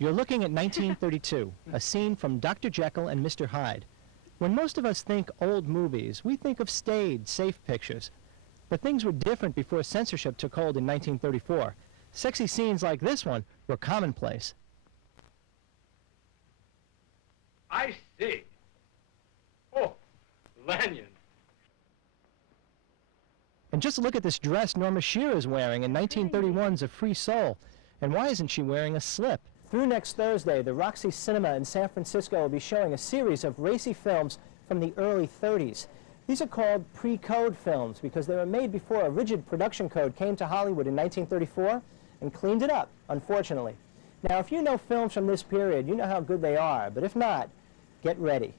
You're looking at 1932, a scene from Dr. Jekyll and Mr. Hyde. When most of us think old movies, we think of staid, safe pictures. But things were different before censorship took hold in 1934. Sexy scenes like this one were commonplace. I see. Oh, Lanyon. And just look at this dress Norma Shearer is wearing in 1931's A Free Soul. And why isn't she wearing a slip? Through next Thursday, the Roxie Cinema in San Francisco will be showing a series of racy films from the early 30s. These are called pre-code films because they were made before a rigid production code came to Hollywood in 1934 and cleaned it up, unfortunately. Now, if you know films from this period, you know how good they are, but if not, get ready.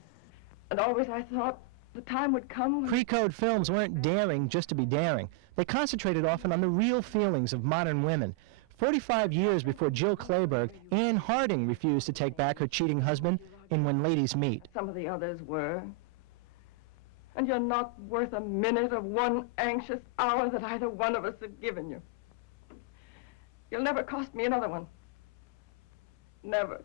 And always I thought the time would come when... Pre-code films weren't daring just to be daring. They concentrated often on the real feelings of modern women. 45 years before Jill Clayburgh, Anne Harding refused to take back her cheating husband in When Ladies Meet. Some of the others were. And you're not worth a minute of one anxious hour that either one of us have given you. You'll never cost me another one. Never.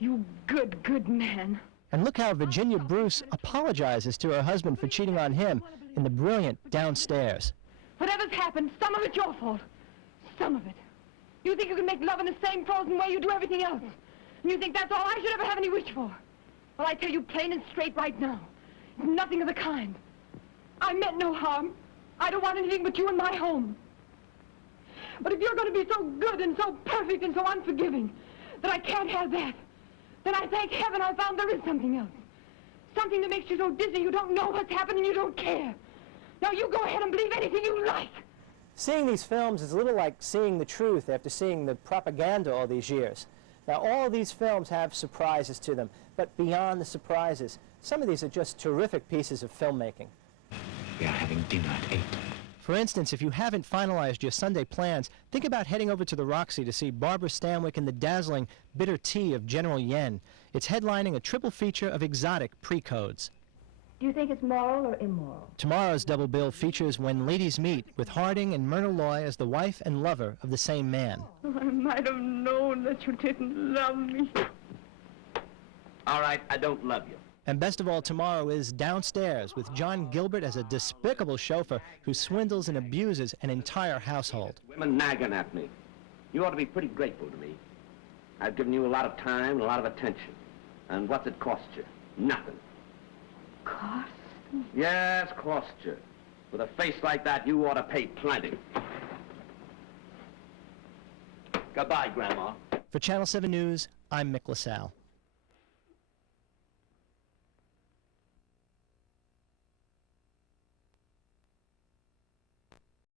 You good, good man. And look how Virginia Bruce apologizes to her husband for cheating on him in the brilliant Downstairs. Whatever's happened, some of it's your fault. Some of it. You think you can make love in the same frozen way you do everything else. And you think that's all I should ever have any wish for. Well, I tell you plain and straight right now. It's nothing of the kind. I meant no harm. I don't want anything but you in my home. But if you're going to be so good and so perfect and so unforgiving that I can't have that, then I thank heaven I found there is something else. Something that makes you so dizzy you don't know what's happening and you don't care. Now you go ahead and believe anything you like. Seeing these films is a little like seeing the truth after seeing the propaganda all these years. Now, all these films have surprises to them, but beyond the surprises, some of these are just terrific pieces of filmmaking. We are having dinner at 8. For instance, if you haven't finalized your Sunday plans, think about heading over to the Roxy to see Barbara Stanwyck in the dazzling Bitter Tea of General Yen. It's headlining a triple feature of exotic pre-codes. Do you think it's moral or immoral? Tomorrow's double bill features When Ladies Meet, with Harding and Myrna Loy as the wife and lover of the same man. Oh, I might have known that you didn't love me. All right, I don't love you. And best of all, tomorrow is Downstairs, with John Gilbert as a despicable chauffeur who swindles and abuses an entire household. Women nagging at me. You ought to be pretty grateful to me. I've given you a lot of time and a lot of attention. And what's it cost you? Nothing. Cost? Yes, cost you. With a face like that, you ought to pay plenty. Goodbye, Grandma. For Channel 7 News, I'm Mick LaSalle.